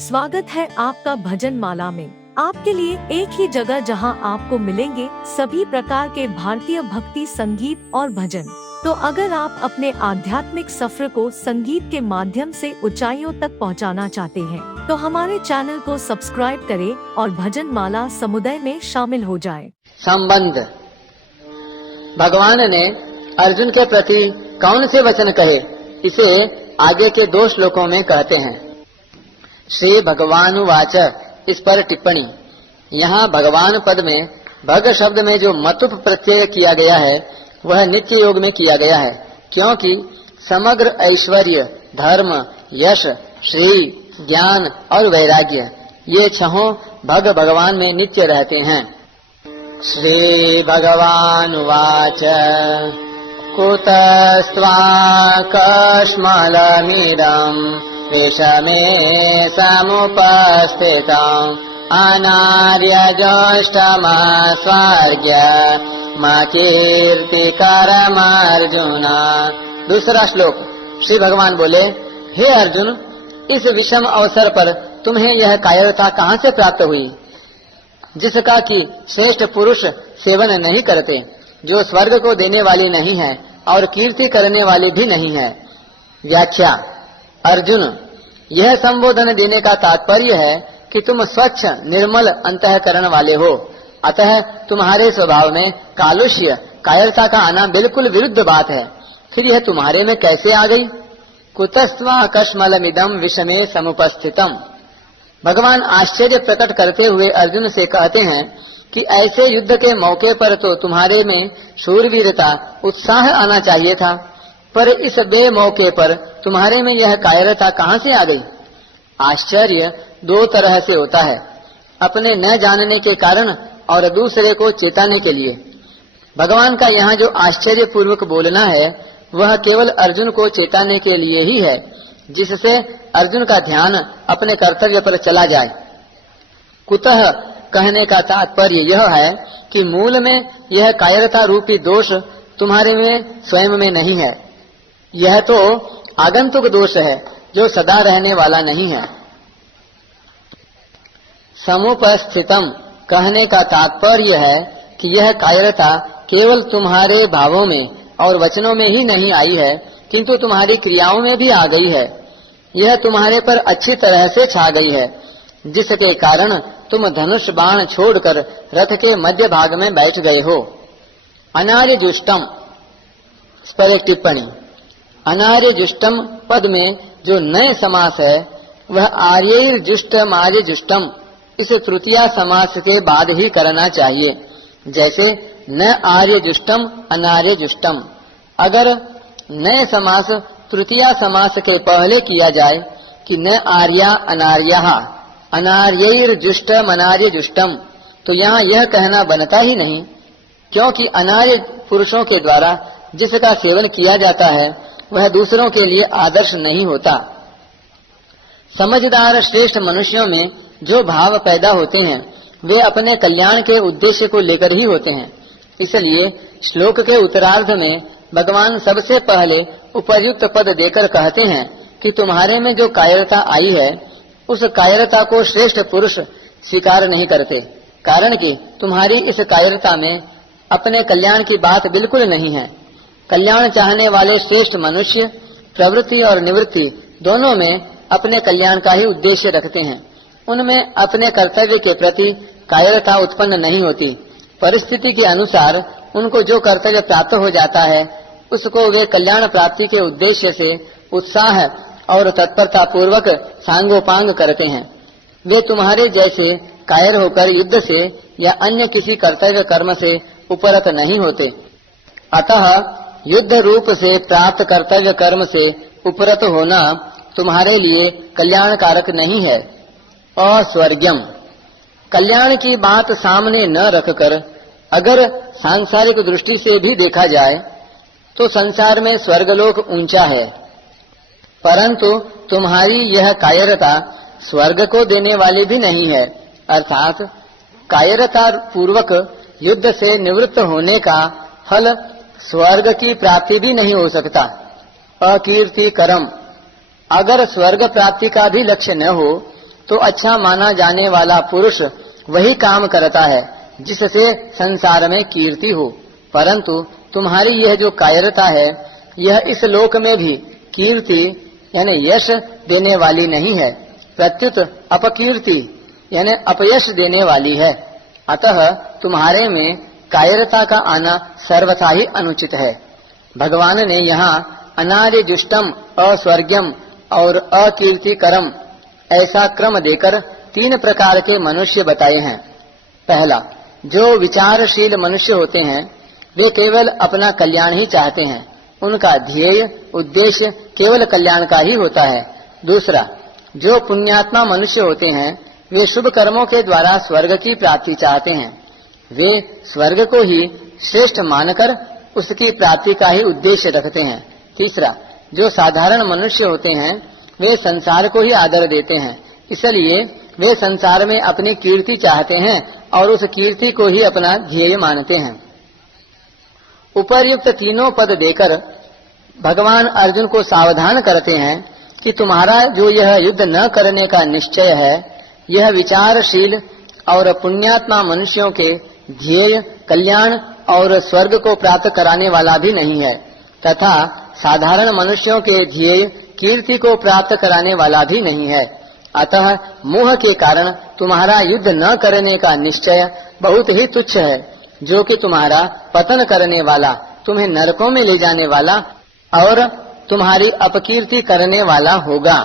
स्वागत है आपका भजन माला में। आपके लिए एक ही जगह जहां आपको मिलेंगे सभी प्रकार के भारतीय भक्ति संगीत और भजन। तो अगर आप अपने आध्यात्मिक सफर को संगीत के माध्यम से ऊंचाइयों तक पहुंचाना चाहते हैं, तो हमारे चैनल को सब्सक्राइब करें और भजन माला समुदाय में शामिल हो जाएं। संबंध। भगवान ने अर्जुन के प्रति कौन से वचन कहे, इसे आगे के 2 श्लोकों में कहते हैं। श्री भगवानुवाच, इस पर टिप्पणी। यहाँ भगवान पद में भग शब्द में जो मतुप प्रत्यय किया गया है वह नित्य योग में किया गया है, क्योंकि समग्र ऐश्वर्य, धर्म, यश, श्री, ज्ञान और वैराग्य ये 6 भग भगवान में नित्य रहते हैं। श्री भगवानुवाच, कुतस्त्वा कश्मलमिदं विषमे समुपस्थितम् अनार्यजोष्टमस्वर्ग्य कीर्तिकरमर्जुन। दूसरा श्लोक। श्री भगवान बोले, हे अर्जुन, इस विषम अवसर पर तुम्हें यह कायरता कहाँ से प्राप्त हुई, जिसका कि श्रेष्ठ पुरुष सेवन नहीं करते, जो स्वर्ग को देने वाली नहीं है और कीर्ति करने वाली भी नहीं है। व्याख्या। अर्जुन, यह संबोधन देने का तात्पर्य है कि तुम स्वच्छ निर्मल अंतःकरण वाले हो, अतः तुम्हारे स्वभाव में कालुष्य, कायरता का आना बिल्कुल विरुद्ध बात है। फिर यह तुम्हारे में कैसे आ गई? कुतस्त्वा कश्मलमिदं विषमे समुपस्थितम्। भगवान आश्चर्य प्रकट करते हुए अर्जुन से कहते हैं कि ऐसे युद्ध के मौके पर तो तुम्हारे में शूरवीरता, उत्साह आना चाहिए था, पर इस बेमौके पर तुम्हारे में यह कायरता कहाँ से आ गई? आश्चर्य 2 तरह से होता है, अपने न जानने के कारण और दूसरे को चेताने के लिए। भगवान का यहाँ जो आश्चर्य पूर्वक बोलना है वह केवल अर्जुन को चेताने के लिए ही है, जिससे अर्जुन का ध्यान अपने कर्तव्य पर चला जाए। कुतः कहने का तात्पर्य यह है कि मूल में यह कायरता रूपी दोष तुम्हारे में स्वयं में नहीं है, यह तो आगंतुक दोष है जो सदा रहने वाला नहीं है। समुपस्थितम कहने का तात्पर्य है कि यह कायरता केवल तुम्हारे भावों में और वचनों में ही नहीं आई है, किंतु तुम्हारी क्रियाओं में भी आ गई है। यह तुम्हारे पर अच्छी तरह से छा गई है, जिसके कारण तुम धनुष बाण छोड़कर रथ के मध्य भाग में बैठ गए हो। अनार्य जुष्टम, इस पर एक टिप्पणी। अनार्य जुष्टम पद में जो नए समास है वह आर्यैर जुष्टम आर्य जुष्टम इस तृतीया समास के बाद ही करना चाहिए, जैसे न आर्य जुष्टम अनार्य जुष्टम। अगर नए समास तृतीया समास के पहले किया जाए कि न आर्या अनार्यः अनार्यैर जुष्टम अनार्य जुष्टम, तो यहाँ यह कहना बनता ही नहीं, क्योंकि अनार्य पुरुषों के द्वारा जिसका सेवन किया जाता है वह दूसरों के लिए आदर्श नहीं होता। समझदार श्रेष्ठ मनुष्यों में जो भाव पैदा होते हैं वे अपने कल्याण के उद्देश्य को लेकर ही होते हैं। इसलिए श्लोक के उत्तरार्ध में भगवान सबसे पहले उपर्युक्त पद देकर कहते हैं कि तुम्हारे में जो कायरता आई है उस कायरता को श्रेष्ठ पुरुष स्वीकार नहीं करते, कारण कि तुम्हारी इस कायरता में अपने कल्याण की बात बिल्कुल नहीं है। कल्याण चाहने वाले श्रेष्ठ मनुष्य प्रवृत्ति और निवृत्ति दोनों में अपने कल्याण का ही उद्देश्य रखते हैं। उनमें अपने कर्तव्य के प्रति कायरता उत्पन्न नहीं होती। परिस्थिति के अनुसार उनको जो कर्तव्य प्राप्त हो जाता है उसको वे कल्याण प्राप्ति के उद्देश्य से उत्साह और तत्परता पूर्वक सांगोपांग करते हैं। वे तुम्हारे जैसे कायर होकर युद्ध से या अन्य किसी कर्तव्य कर्म से उपरत नहीं होते। अतः युद्ध रूप से प्राप्त कर्तव्य कर्म से उपरत होना तुम्हारे लिए कल्याणकारक नहीं है। अस्वर्ग्यम, कल्याण की बात सामने न रखकर अगर सांसारिक दृष्टि से भी देखा जाए तो संसार में स्वर्गलोक ऊंचा है, परंतु तुम्हारी यह कायरता स्वर्ग को देने वाली भी नहीं है। अर्थात कायरता पूर्वक युद्ध से निवृत्त होने का फल स्वर्ग की प्राप्ति भी नहीं हो सकता। अकीर्ति करम, अगर स्वर्ग प्राप्ति का भी लक्ष्य न हो तो अच्छा माना जाने वाला पुरुष वही काम करता है जिससे संसार में कीर्ति हो। परंतु तुम्हारी यह जो कायरता है, यह इस लोक में भी कीर्ति यानी यश देने वाली नहीं है, प्रत्युत अपकीर्ति यानी अपयश देने वाली है। अतः तुम्हारे में कायरता का आना सर्वथा ही अनुचित है। भगवान ने यहाँ अनादि जुष्टम, अस्वर्ग्यम और अकीर्तिकरम ऐसा क्रम देकर 3 प्रकार के मनुष्य बताए हैं। पहला, जो विचारशील मनुष्य होते हैं वे केवल अपना कल्याण ही चाहते हैं, उनका ध्येय उद्देश्य केवल कल्याण का ही होता है। दूसरा, जो पुण्यात्मा मनुष्य होते हैं वे शुभ कर्मों के द्वारा स्वर्ग की प्राप्ति चाहते हैं, वे स्वर्ग को ही श्रेष्ठ मानकर उसकी प्राप्ति का ही उद्देश्य रखते हैं। तीसरा, जो साधारण मनुष्य होते हैं वे संसार को ही आदर देते हैं, इसलिए वे संसार में अपनी कीर्ति चाहते हैं और उस कीर्ति को ही अपना ध्येय मानते हैं। उपर्युक्त तीनों पद देकर भगवान अर्जुन को सावधान करते हैं कि तुम्हारा जो यह युद्ध न करने का निश्चय है, यह विचारशील और पुण्यात्मा मनुष्यों के ध्येय कल्याण और स्वर्ग को प्राप्त कराने वाला भी नहीं है, तथा साधारण मनुष्यों के ध्येय कीर्ति को प्राप्त कराने वाला भी नहीं है। अतः मोह के कारण तुम्हारा युद्ध न करने का निश्चय बहुत ही तुच्छ है, जो कि तुम्हारा पतन करने वाला, तुम्हें नरकों में ले जाने वाला और तुम्हारी अपकीर्ति करने वाला होगा।